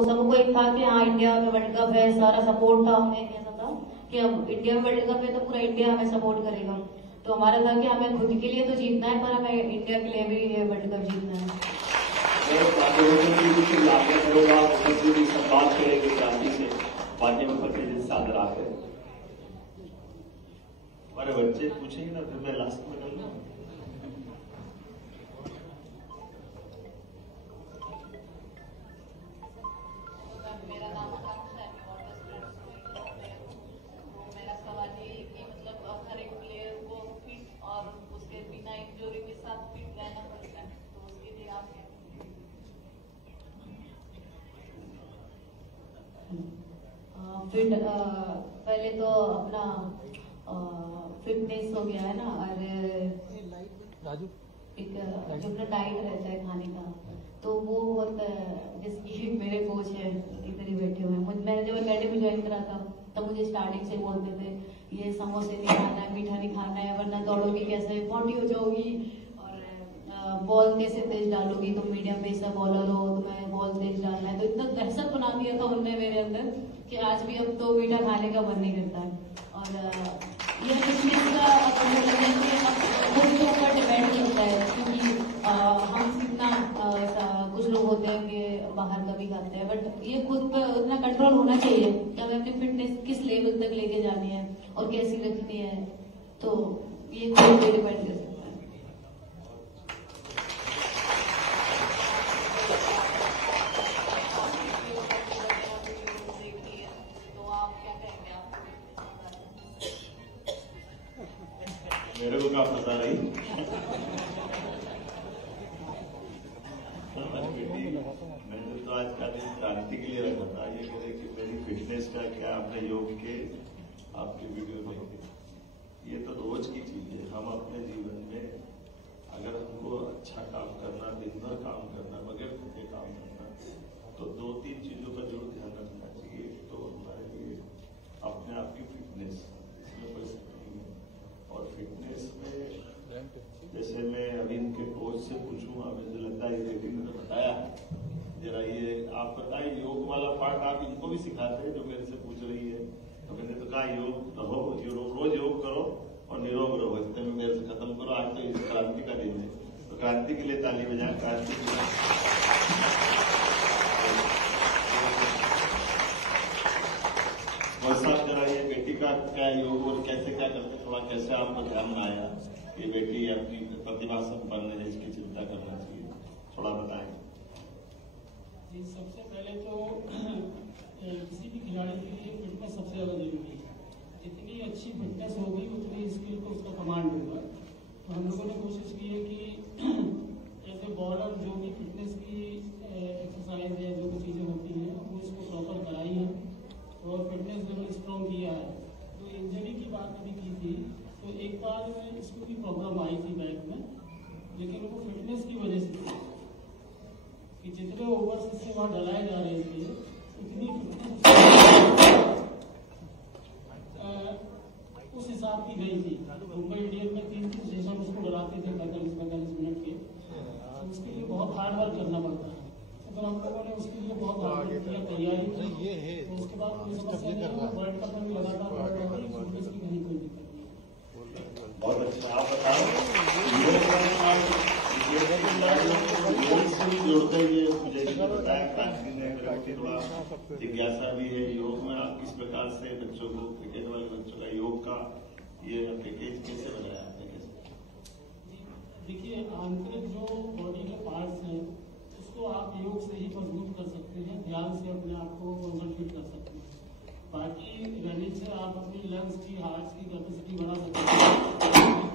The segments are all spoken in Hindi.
सबको एक था कि हाँ इंडिया में वर्ल्ड कप है, सारा सपोर्ट था, हमें ऐसा था कि अब इंडिया में वर्ल्ड कप है तो पूरा इंडिया हमें सपोर्ट करेगा। तो हमारा था कि हमें खुद के लिए तो जीतना है, पर हमें इंडिया के लिए भी वर्ल्ड कप जीतना है। बात करेंगे क्रांति से बातें में प्रतिनिधि सादर आकर हमारे बच्चे पूछेंगे ना, फिर मैं लास्ट में कर लूँ। मेरा नाम मेरा सवाल ये कि मतलब हर एक प्लेयर को फिट और उसके बिना इंजरी के साथ फिट रहना पड़ता है, तो उसके लिए आप फिट पहले तो अपना फिटनेस हो गया है ना, और एक जो अपना डाइट रहता है खाने का, तो वो बहुत जिसकी मेरे कोच है इधर ही बैठे हुए हैं। मैंने जब अकेडमी ज्वाइन करा था तब मुझे स्टार्टिंग से बोलते थे ये समोसे नहीं खाना है, मीठा नहीं खाना है, वरना दौड़ोगी कैसे, मोटी हो जाओगी, और बॉल कैसे तेज डालोगी, तुम मीडियम पेस का बॉलर हो, तुम्हें बॉल तेज डालना है। तो इतना दहशत बना दिया था उनने मेरे अंदर कि आज भी अब तो मीठा खाने का मन नहीं करता है। और ये फिटनेस का खुद के ऊपर डिपेंड करता है, क्योंकि हम कितना कुछ लोग होते हैं कि बाहर का भी खाते हैं, बट ये खुद पर उतना कंट्रोल होना चाहिए कि हमें अपनी फिटनेस किस लेवल तक लेके जानी है और कैसी रखनी है, तो ये खुद पे डिपेंड कर सकता है। मेरे को क्या पता रही मैंने तो आज का दिन क्रांति के लिए रखा था। ये कह रहे कि मेरी फिटनेस का क्या आपने योग के आपके वीडियो में, ये तो रोज की चीज है। हम अपने जीवन में अगर हमको अच्छा काम करना, दिन भर काम करना, बगैर थके काम करना, तो दो तीन चीजों का जरूर ध्यान रखना चाहिए। तो हमारे लिए अपने आप की फिटनेस, इसमें कोई शक नहीं है। और फिटनेस में जैसे मैं अभी इनके कोच से पूछूंगा, मुझे लगता है ये रेटिंग में बताया, जरा ये आप बताइए योग वाला पार्ट आप इनको भी सिखाते हैं जो मेरे से पूछ रही है। तो मैंने तो कहा योग रहो, रोज योग करो और निरोग रहो, इतने में मेरे से खत्म करो। आज तो इस क्रांति का दिन है, तो क्रांति के लिए ताली बजाएं। क्रांति के लिए साहब जरा ये बेटी का क्या योग और कैसे क्या करते, थोड़ा कैसे आपको ध्यान में आया ये बेटी अपनी प्रतिभा संपन्न है, इसकी चिंता करना चाहिए, थोड़ा बताएं। जी, सबसे पहले तो किसी भी खिलाड़ी के लिए फिटनेस सबसे ज्यादा जरूरी है। जितनी अच्छी फिटनेस होगी उतनी स्किल को उसका कमांड होगा। तो हम लोगों ने कोशिश की है कि एज ए बॉलर जो भी फिटनेस की एक्सरसाइज है, जो भी चीजें होती हैं, वो इसको प्रॉपर कराई है और फिटनेस लेवल स्ट्रॉन्ग किया है। तो इंजरी की बात अभी की थी, तो एक बार इसको भी प्रॉब्लम आई थी बैक में, लेकिन वो फिटनेस की वजह से थी कि जितने ओवर्स इससे वहां डलाए जा रहे थे उतनी उस हिसाब की गई थी। मुंबई इंडियंस में 3 सेशन उसको डलाते थे 45 मिनट के, तो उसके लिए बहुत हार्ड वर्क करना पड़ता है। अगर हम लोगों ने उसके लिए बहुत हार्ड वर्क किया, तैयारी की, तो उसके बाद कोई समस्या नहीं है। वर्ल्ड कप में भी लगातार फिटनेस की कहीं कोई दिक्कत नहीं। बहुत अच्छा, आप बताओ जोड़ते हुए मुझे बताया क्रांति ने, जिज्ञासा भी है योग में आप किस प्रकार से बच्चों को, क्रिकेट वाले बच्चों का योग का ये पैकेज कैसे बनाया आपने? देखिए, आंतरिक जो बॉडी के पार्ट्स हैं उसको आप योग से ही मजबूत कर सकते हैं, ध्यान से अपने आप को कंसंट्रेट कर सकते हैं। बाकी रनिंग से आप अपनी लंग्स की, हार्ट की कैपेसिटी बढ़ा सकते हैं,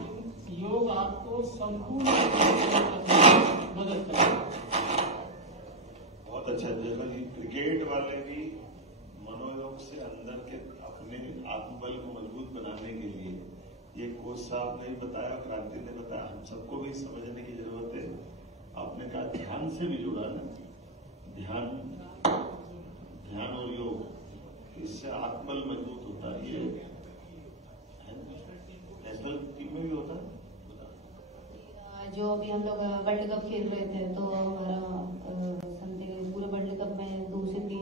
लेकिन योग आपको संपूर्ण मदद करेगा। बहुत अच्छा। देखो जी, क्रिकेट वाले भी मनोयोग से अंदर के अपने आत्मबल को मजबूत बनाने के लिए, ये कोच साहब ने बताया, क्रांति ने बताया, हम सबको भी समझने की जरूरत है। आपने कहा ध्यान से भी जुड़ा ना, ध्यान और योग, इससे आत्मबल मजबूत होता है। ये नेशनल टीम में भी होता है। जो अभी हम लोग वर्ल्ड कप खेल रहे थे, तो हमारा समथिंग पूरे वर्ल्ड कप में 2 से 3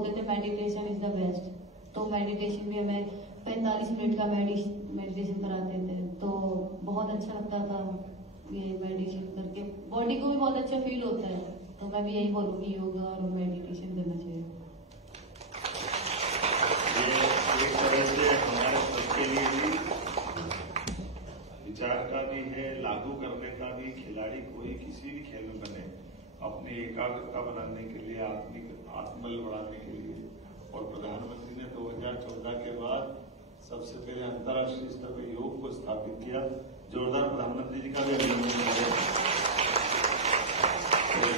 बोलते थे मेडिटेशन इज द बेस्ट, तो मेडिटेशन भी हमें 45 मिनट का मेडिटेशन कराते थे, तो बहुत अच्छा लगता था ये मेडिटेशन करके, बॉडी को भी बहुत अच्छा फील होता है। तो मैं भी यही बोलूँगी योगा और मेडिटेशन करना चाहिए। ये एक तरह से हमारे सबके लिए भी विचार का भी है, लागू करने का भी। खिलाड़ी कोई किसी भी खेल में बने, अपनी एकाग्रता बनाने के लिए, आत्मबल बढ़ाने के लिए। और प्रधानमंत्री ने 2014 के बाद सबसे पहले अंतर्राष्ट्रीय स्तर पर योग को स्थापित किया। जोरदार प्रधानमंत्री जी का भी अभिनंदन करें।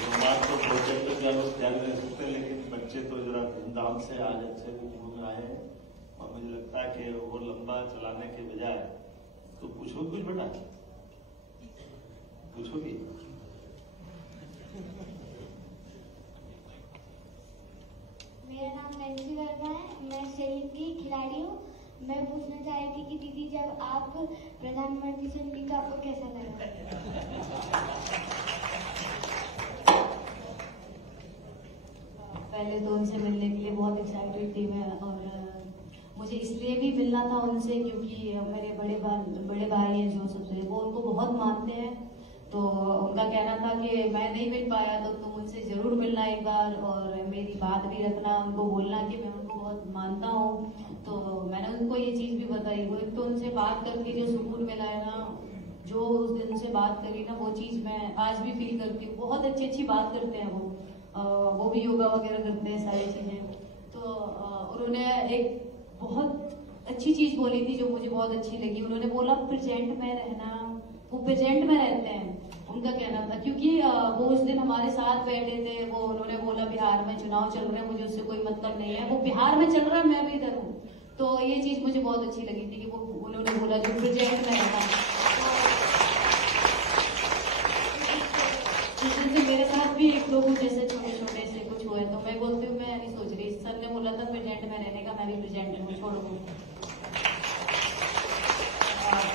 समाज को सोचे तो क्या लोग ध्यान रह सकते, लेकिन बच्चे तो जरा धूमधाम से आज अच्छे रूप में आए हैं। और मुझे लगता है कि वो लंबा चलाने के बजाय तो पूछो कुछ बेटा, पूछोगी? मेरा नाम नैन्सी वर्मा है, मैं शहीद की खिलाड़ी हूँ। मैं पूछना चाह रही थी कि दीदी जब आप प्रधानमंत्री से मिली तो आपको कैसा लगा? पहले तो उनसे मिलने के लिए बहुत एक्साइटेड थी मैं, और मुझे इसलिए भी मिलना था उनसे क्योंकि मेरे बड़े भाई हैं जो सबसे, वो उनको बहुत मानते हैं। तो उनका कहना था कि मैं नहीं मिल पाया तो तुम उनसे जरूर मिलना एक बार, और मेरी बात भी रखना, उनको बोलना कि मैं उनको बहुत मानता हूँ। तो मैंने उनको ये चीज़ भी बताई। वो एक तो उनसे बात करके जो सुकून मिला है ना, जो उस दिन से बात करी ना, वो चीज़ मैं आज भी फील करती हूँ। बहुत अच्छी अच्छी बात करते हैं वो भी योगा वगैरह करते हैं, सारी चीज़ें। तो उन्होंने एक बहुत अच्छी चीज़ बोली थी जो मुझे बहुत अच्छी लगी। उन्होंने बोला प्रेजेंट में रहना, वो प्रेजेंट में रहते हैं, उनका कहना था। क्योंकि वो उस दिन हमारे साथ बैठे थे, वो उन्होंने बोला बिहार में चुनाव चल रहे हैं, मुझे उससे कोई मतलब नहीं है, वो बिहार में चल रहा है, मैं भी इधर हूँ। तो ये चीज़ मुझे बहुत अच्छी लगी थी कि वो उन्होंने बोला जो प्रेजेंट में रहना। उस दिन से मेरे साथ भी एक दो कुछ ऐसे छोटे छोटे से कुछ हुए, तो मैं बोलती हूँ मैं नहीं सोच रही। सर ने बोला था प्रेजेंट में रहने का, मैं भी प्रेजेंट में हूँ, छोड़ो।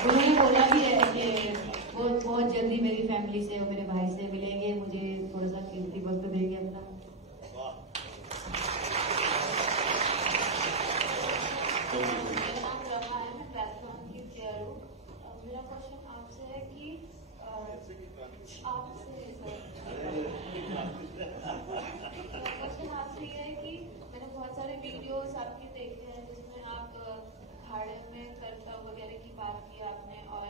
उन्होंने बोला भी है कि वो बहुत जल्दी मेरी फैमिली से और मेरे भाई से मिलेंगे, मुझे थोड़ा सा कीमती वक्त देंगे अपना। मेरा नाम रमा है, मैं ट्रायथलॉन की प्लेयर हूँ। मेरा क्वेश्चन आपसे है कि क्वेश्चन आपसे ये है कि मैंने बहुत सारे वीडियोस आपके देखे हैं जिसमें आप अखाड़े में करतब वगैरह की बात की आपने, और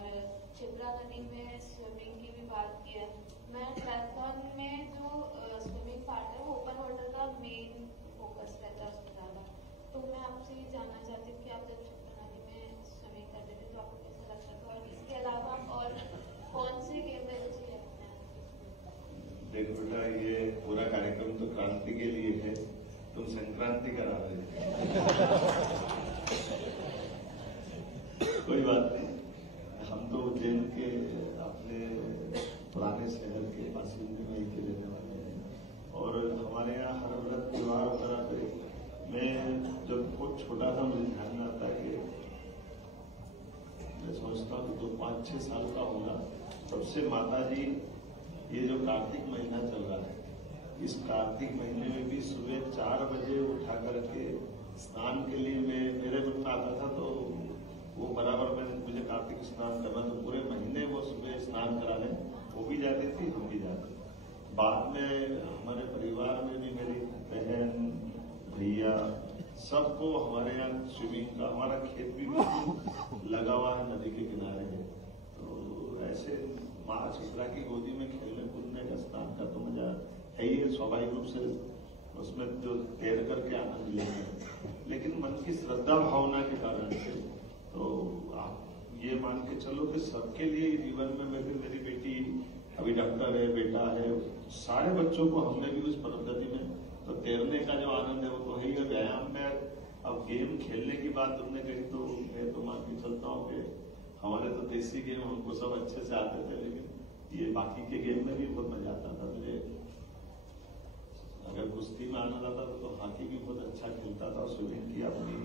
शिप्रा नदी में स्विमिंग की भी बात की है। मैं ट्रायथलॉन में जो स्विमिंग पार्ट है वो ओपन वाटर का मेन फोकस रहता है उसमें ज़्यादा। तो मैं आपसे ये जानना चाहती हूँ कि आप जब शिप्रा नदी में स्विमिंग करते थे तो आपको कैसा लगता था, और इसके अलावा आप और कौन से गेम में रुचि रखते हैं? देखो बेटा, ये पूरा कार्यक्रम तो क्रांति के लिए है, तुम संक्रांति करा रहे हो। कोई बात नहीं, हम तो उज्जैन के अपने पुराने शहर के बासिंदे वहीं के रहने वाले हैं, और हमारे यहाँ हर व्रत त्योहार वगैरह पे मैं जब बहुत छोटा था मुझे ध्यान में आता है कि मैं सोचता हूँ कि 5-6 साल का होगा, तब से माता जी ये जो कार्तिक महीना चल रहा है, इस कार्तिक महीने में भी सुबह 4 बजे उठा करके स्नान के लिए मेरे मन में आता था। तो वो बराबर में मुझे कार्तिक स्नान करना, तो पूरे महीने वो सुबह स्नान कराने वो भी जाती थी, हम भी जाते। बाद में हमारे परिवार में भी मेरी बहन भैया सबको हमारे यहाँ स्विमिंग का, हमारा खेत भी लगा हुआ है, नदी के किनारे है। तो ऐसे माँ शिप्रा की गोदी में खेलने कूदने का, स्नान का तो मजा है ही है, स्वाभाविक रूप से उसमें जो तैर करके आनंद लेते हैं। लेकिन मन की श्रद्धा भावना के कारण से तो आप ये मान के चलो कि सबके लिए जीवन में मेरी बेटी अभी डॉक्टर है, बेटा है, सारे बच्चों को हमने भी उस पद्धति में तो तैरने का जो आनंद है वो तो है ही है। व्यायाम में अब गेम खेलने की बात तुमने कही, तो मैं तो मान के चलता हूँ कि हमारे तो देसी गेम हमको सब अच्छे से आते थे, लेकिन ये बाकी के गेम में भी बहुत मजा आता था मुझे। अगर कुश्ती में आनंद आता था तो हॉकी भी बहुत अच्छा खेलता था, स्विमिंग की अपनी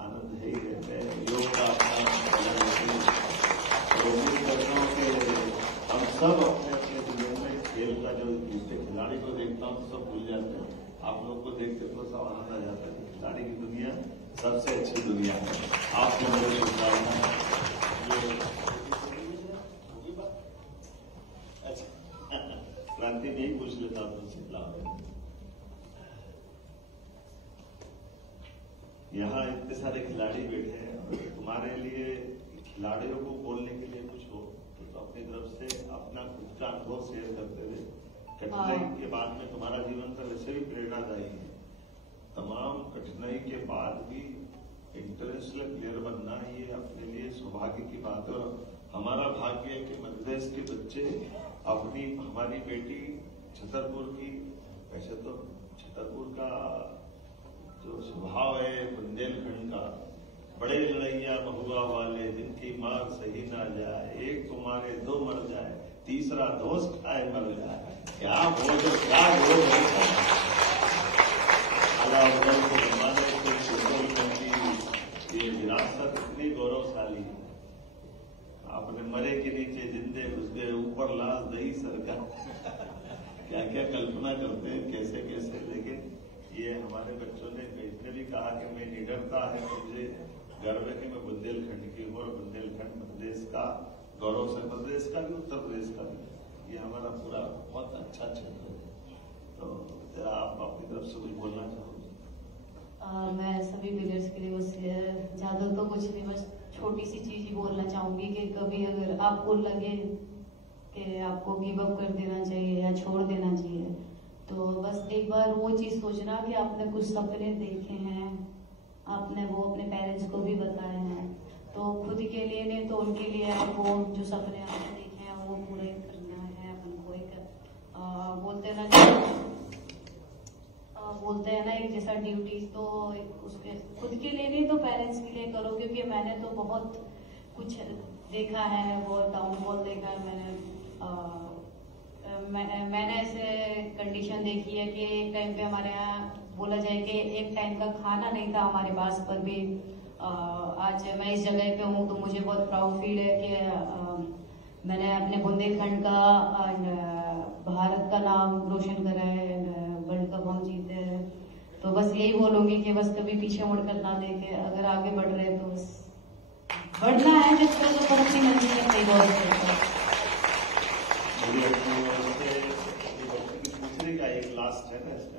आनंद है ही है। योग का उम्मीद करता हूँ कि हम सब अपने अपने जीवन में खेल का जो दूसरे खिलाड़ी को देखता हूँ तो सब भूल जाते हैं। आप लोग को देखते तो सब तो आनंद आ जाता है। खिलाड़ी की दुनिया सबसे अच्छी दुनिया है। आपको मेरी शुभकामनाएं। अच्छा क्रांति नहीं पूछ लेता तुमसे। यहाँ इतने सारे खिलाड़ी बैठे हैं और तुम्हारे लिए खिलाड़ियों को बोलने के लिए कुछ हो तो अपनी तरफ से अपना खुद का अनुभव शेयर करते हुए। कठिनाई के बाद में तुम्हारा जीवन का वैसे भी प्रेरणादायी है। तमाम कठिनाई के बाद भी इंटरनेशनल प्लेयर बनना ये अपने लिए सौभाग्य की बात है। और हमारा भाग्य है कि मध्य प्रदेश के बच्चे अपनी हमारी बेटी छतरपुर की, वैसे तो छतरपुर का जो स्वभाव है बुंदेलखंड का, बड़े लड़ैया महुआ वाले जिनकी मार सही ना जाए, एक को मारे दो मर जाए, तीसरा दोस्त खाए मर जाए। क्या बोल क्या बोल ये विरासत इतनी गौरवशाली है। आपने मरे के नीचे जिंदे घुस गए, ऊपर लाश दही सरकार क्या क्या कल्पना करते हैं कैसे कैसे। लेकिन ये हमारे बच्चों ने भी कहा कि मैं निडरता है, मुझे गर्व है कि मैं बुंदेलखंड की हूँ और बुंदेलखंड मध्य प्रदेश का गौरव से, मध्य प्रदेश का भी उत्तर प्रदेश का भी, ये हमारा पूरा बहुत अच्छा क्षेत्र है। तो जरा आप अपनी तरफ से कुछ बोलना चाहोगे? मैं सभी प्लेयर्स के लिए बस ज्यादा तो कुछ नहीं, बस छोटी सी चीज ही बोलना चाहूंगी कि कभी अगर आपको लगे कि आपको गिव अप कर देना चाहिए या छोड़ देना चाहिए तो बस एक बार वो चीज सोचना कि आपने कुछ सपने देखे हैं, आपने वो अपने पेरेंट्स को भी बताए हैं, तो खुद के लिए नहीं तो उनके लिए वो जो सपने आपने देखे हैं वो पूरे करना है अपन को। एक बोलते हैं ना एक जैसा ड्यूटीज, तो उसके खुद के लिए नहीं तो पेरेंट्स के लिए करो। क्योंकि मैंने तो बहुत कुछ देखा है, बहुत डाउनफॉल देखा है मैंने ऐसे कंडीशन देखी है कि एक टाइम पे हमारे यहाँ बोला जाए कि एक टाइम का खाना नहीं था हमारे पास, पर भी आज मैं इस जगह पे हूँ तो मुझे बहुत प्राउड फील है कि मैंने अपने बुंदेलखंड का भारत का नाम रोशन करा है, वर्ल्ड कप हम जीते हैं। तो बस यही बोलूंगी कि बस कभी पीछे मुड़कर ना देखे, अगर आगे बढ़ रहे तो बस बढ़ना है जिसको तो पर अपनी मंजिल तक नहीं पहुंच सकता। पूछने का एक लास्ट है ना इसका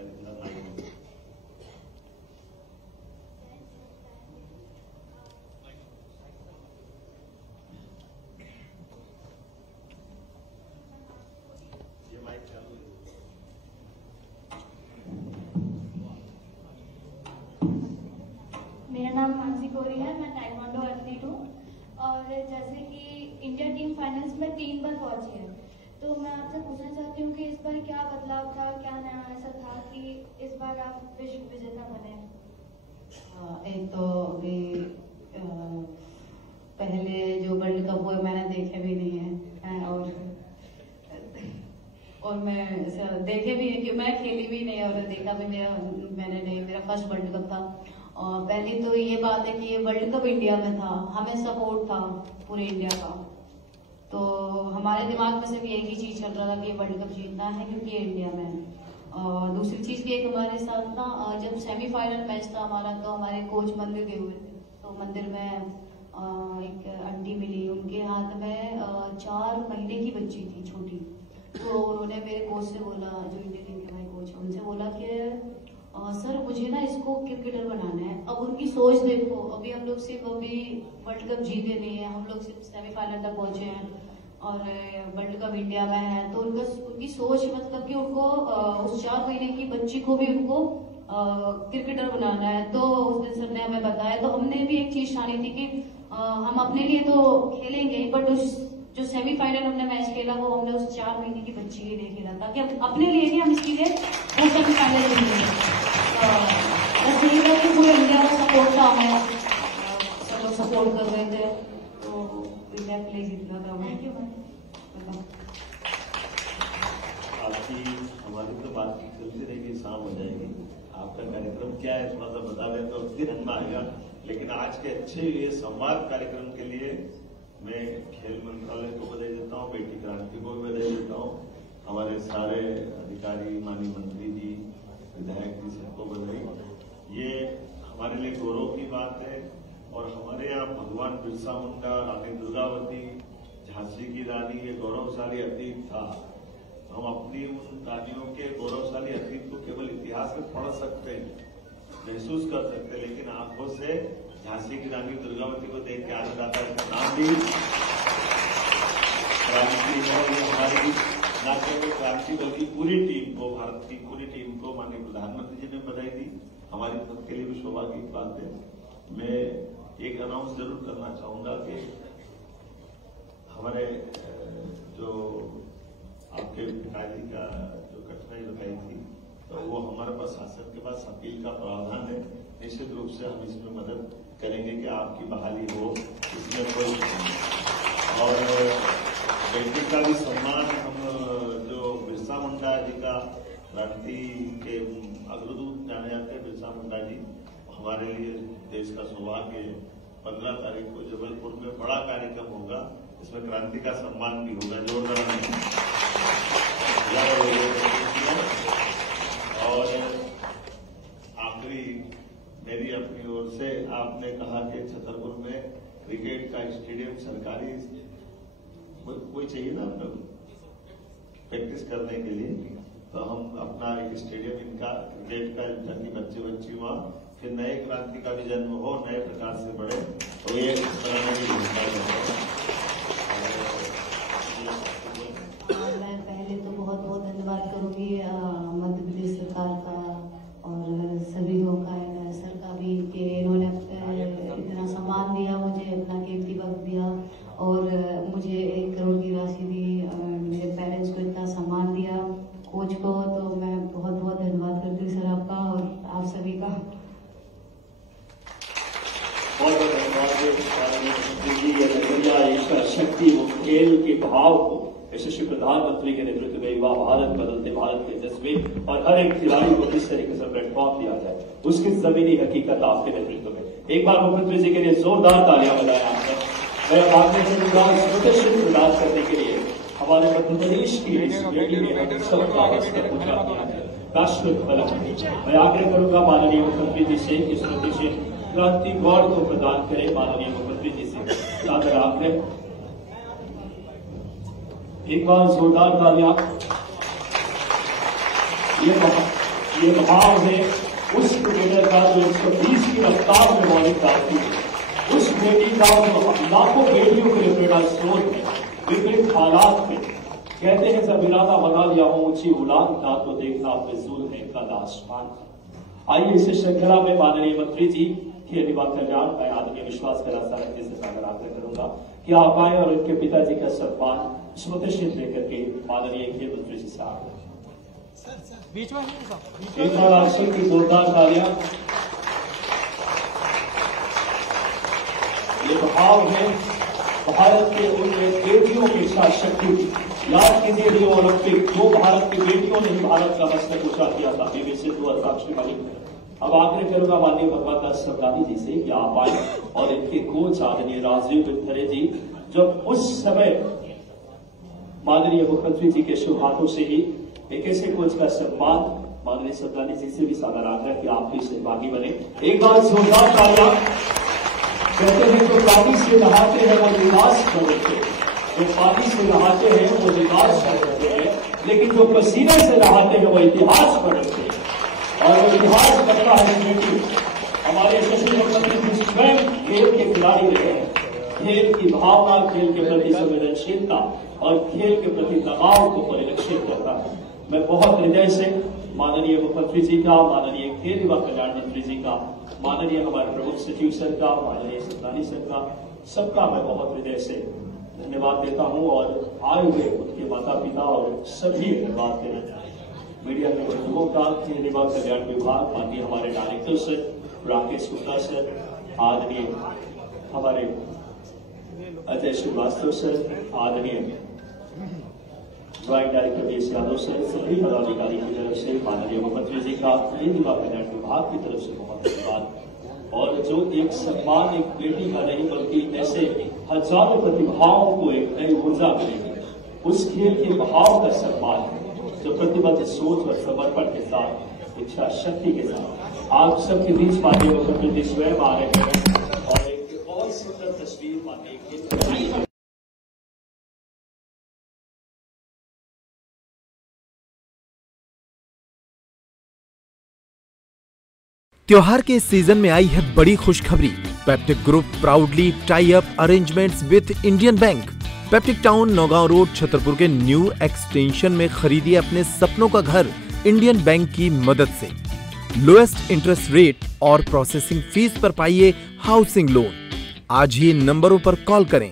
ये माइक चालू है। मेरा नाम मानसी कोरी है, मैं ताइक्वांडो एथलीट हूँ और जैसे कि इंडिया टीम फाइनल्स में 3 बार पहुंची है, तो मैं आपसे पूछना चाहती हूँ कि इस बार क्या बदलाव था, क्या नया ऐसा था कि इस बार आप विश्व विजेता बने? एक तो अभी पहले जो वर्ल्ड कप हुए मैंने देखे भी नहीं है और मैं देखे भी नहीं कि मैं खेली भी नहीं और देखा भी मैंने नहीं, मेरा फर्स्ट वर्ल्ड कप था। और पहली तो ये बात है कि ये वर्ल्ड कप इंडिया में था, हमें सपोर्ट था पूरे इंडिया का, तो हमारे दिमाग में सिर्फ एक ही चीज चल रहा था कि वर्ल्ड कप जीतना है क्योंकि इंडिया में। और दूसरी चीज भी एक हमारे साथ ना, जब सेमीफाइनल मैच था हमारा तो हमारे कोच मंदिर गए हुए थे, तो मंदिर में एक आंटी मिली, उनके हाथ में 4 महीने की बच्ची थी छोटी, तो उन्होंने मेरे कोच से बोला, जो इंडियन टीम के भाई कोच, उनसे बोला कि सर मुझे ना इसको क्रिकेटर बनाना है। अब उनकी सोच देखो, अभी हम लोग सिर्फ अभी वर्ल्ड कप जीते नहीं है, हम लोग सिर्फ सेमीफाइनल तक पहुंचे हैं और वर्ल्ड कप इंडिया में है, तो उनकी सोच मतलब कि उनको उस 4 महीने की बच्ची को भी उनको क्रिकेटर बनाना है। तो उस दिन सर ने हमें बताया, तो हमने भी एक चीज ठानी थी कि हम अपने लिए तो खेलेंगे, बट उस जो सेमीफाइनल हमने मैच खेला वो हमने उस 4 महीने की बच्ची के लिए खेला था, कि अपने लिए नहीं, हम इसके लिए वो सेमीफाइनल खेलेंगे। बस यही था कि पूरे इंडिया का सपोर्ट था, हमें सब लोग सपोर्ट कर रहे थे, तो इंडिया के लिए जीतना था। Thank you ma'am. आपकी हमारी तो बात चलती रहेगी, शाम हो जाएगी, आपका कार्यक्रम क्या है थोड़ा सा बता दें तो फिर हम आएगा। लेकिन आज के अच्छे ये संवाद कार्यक्रम के लिए मैं खेल मंत्रालय को बधाई देता हूँ, बेटी क्रांति को भी बधाई देता हूँ, हमारे सारे अधिकारी, माननीय मंत्री जी, विधायक जी, सबको बधाई। ये हमारे लिए गौरव की बात है। और हमारे यहाँ भगवान बिरसा मुंडा, रानी दुर्गावती, झांसी की रानी, ये गौरवशाली अतीत था। हम अपनी उन रानियों के गौरवशाली अतीत को केवल इतिहास में पढ़ सकते हैं, महसूस कर सकते हैं, लेकिन आंखों से झांसी की रानी दुर्गावती को देख के आनंद आता है। इसका नाम भी क्रांति है। ये हमारी न केवल क्रांति बल्कि पूरी टीम को, भारत की पूरी टीम को माननीय प्रधानमंत्री जी ने बधाई दी। हमारी सबके लिए भी सौभाग्य की बात है। मैं एक अनाउंस जरूर करना चाहूंगा कि हमारे जो आपके पिताजी का जो कठिनाई बताई थी, तो वो हमारे पास शासन के पास अपील का प्रावधान है। निश्चित रूप से हम इसमें मदद करेंगे कि आपकी बहाली हो, इसमें कोई। और बेटी का भी सम्मान, हम जो बिरसा मुंडा जी का क्रांति के अग्रदूत जाने जाते हैं बिरसा मुंडा जी, हमारे लिए देश का सौभाग्य है। 15 तारीख को जबलपुर में बड़ा कार्यक्रम होगा, इसमें क्रांति का सम्मान भी होगा, जोरदार। और आखिरी मेरी अपनी ओर से, आपने कहा कि छतरपुर में क्रिकेट का स्टेडियम सरकारी कोई चाहिए ना अपने प्रैक्टिस करने के लिए, तो हम अपना एक स्टेडियम इनका क्रिकेट का, ताकि बच्चे बच्ची वहां फिर नए क्रांति का भी जन्म हो, नए प्रकार से बढ़े, तो ये बनाने की भूमिका है। मैं पहले तो बहुत बहुत धन्यवाद करूंगी मध्य प्रदेश सरकार का और सभी लोगों का, सर का भी, कि इन्होंने इतना सम्मान दिया मुझे, अपना कीमती वक्त दिया और मुझे 1 करोड़ की राशि दी, मेरे पेरेंट्स को इतना सम्मान दिया, कोच को। तो मैं बहुत बहुत धन्यवाद करती हूँ सर आपका और आप सभी का। बहुत बहुत धन्यवाद शक्ति, वो खेल के भाव को यशस्वी प्रधानमंत्री के नेतृत्व में युवा भारत, बदलते भारत के जज्बे और हर एक खिलाड़ी को किस तरीके से प्लेटफॉर्म दिया जाए, उसकी जमीनी हकीकत आपके नेतृत्व में। एक बार मुख्यमंत्री जी के लिए जोरदार तालियां बजाएं आपने। मैं आगे से स्वतंत्र प्रदान करने के लिए हमारे मध्य प्रदेश की इस बेटी ने सबका राष्ट्र फलक। मैं आग्रह करूंगा माननीय मुख्यमंत्री जी से कि स्वतंत्र क्रांति अवार्ड को प्रदान करें। माननीय मुख्यमंत्री जी से सादर आग्रह। एक बार जोरदार तालियां। ये भाव है उस क्रिकेटर का जो 120 की रफ्तार में बॉलिंग करती है, उस बेटी का जो लाखों बेटियों के लिए प्रेरणा स्रोत है विपरीत हालात में। कहते हैं जब इरादा बना लिया हो ऊंची उड़ान का, तो देखना फिजूल है कद आसमान का। आइए इस श्रृंखला में माननीय मंत्री जी के युवा कल्याण का आदरणीय विश्वास करा सारथी से सागर आग्रह करूंगा कि आप आए और उनके पिताजी का सम्मान स्मृतिचिन्ह लेकर के माननीय खेल मंत्री जी से आग्रह। एक बार आप सबकी जोरदार तालियां। ये भाव है भारत के उन बेटियों की इच्छा शक्ति। याद कीजिए रियो ओलंपिक, 2 भारत की बेटियों ने ही भारत का मस्तक ऊंचा किया था, पीवी सिंधु और साक्षी मलिक। अब आग्रह करूंगा माननीय भगवत दास सबलानी जी से कि आप आए और इनके कोच आदरणीय राजीव विंथरे जी, जब उस समय माननीय मुख्यमंत्री जी के शुभ हाथों से ही एक ऐसे कोच का सम्मान माननीय सबलानी जी से भी सादर आग्रह कि आप भी सहभागी बने। एक बार जोरदार तालियां। कहते हैं जो पानी से नहाते हैं वो निवास करते हैं, जो पानी से नहाते हैं वो निवास करते हैं, लेकिन जो पसीने से नहाते हैं वो इतिहास पढ़ते हैं। और वो इतिहास करता है बेटी हमारे यशस्वी मुख्यमंत्री जी स्वयं खेल के खिलाड़ी रहे हैं। खेल की भावना, खेल के प्रति संवेदनशीलता और खेल के प्रति लगाव को परिलक्षित करता है। मैं बहुत हृदय से माननीय मुख्यमंत्री जी का, माननीय खेल युवा कल्याण मंत्री जी का, माननीय हमारे प्रमुख सचिव सर का, माननीय सबलानी सर का, सबका मैं बहुत हृदय से धन्यवाद देता हूं। और आए हुए उनके माता पिता और सभी धन्यवाद देना मीडिया के बंधुओं का, खेल युवा कल्याण विभाग, माननीय हमारे director sir Rakesh Gupta sir, आदरणीय हमारे अजय श्रीवास्तव सर, आदरणीय joint director BS Yadav sir, सभी पदाधिकारी की तरफ से माननीय मुख्यमंत्री जी का खेल युवा कल्याण विभाग की तरफ से बहुत धन्यवाद। और जो एक सम्मान एक बेटी का नहीं बल्कि ऐसे हजारों प्रतिभाओं को एक नई ऊर्जा मिलेगी, उस खेल के भाव का सम्मान जो प्रतिबद्ध सोच और समर्पण के साथ, इच्छा शक्ति के साथ आप सबके बीच माननीय मुख्यमंत्री जी स्वयं आ रहे हैं और एक और सुंदर तस्वीर माननीय त्योहार के इस सीजन में आई है बड़ी खुशखबरी। Peptic group proudly tie up arrangements with Indian bank. Peptic town Naugaon road Chhatarpur के न्यू एक्सटेंशन में खरीदिए अपने सपनों का घर इंडियन बैंक की मदद से। लोएस्ट इंटरेस्ट रेट और प्रोसेसिंग फीस पर पाइए हाउसिंग लोन। आज ही इन नंबरों पर कॉल करें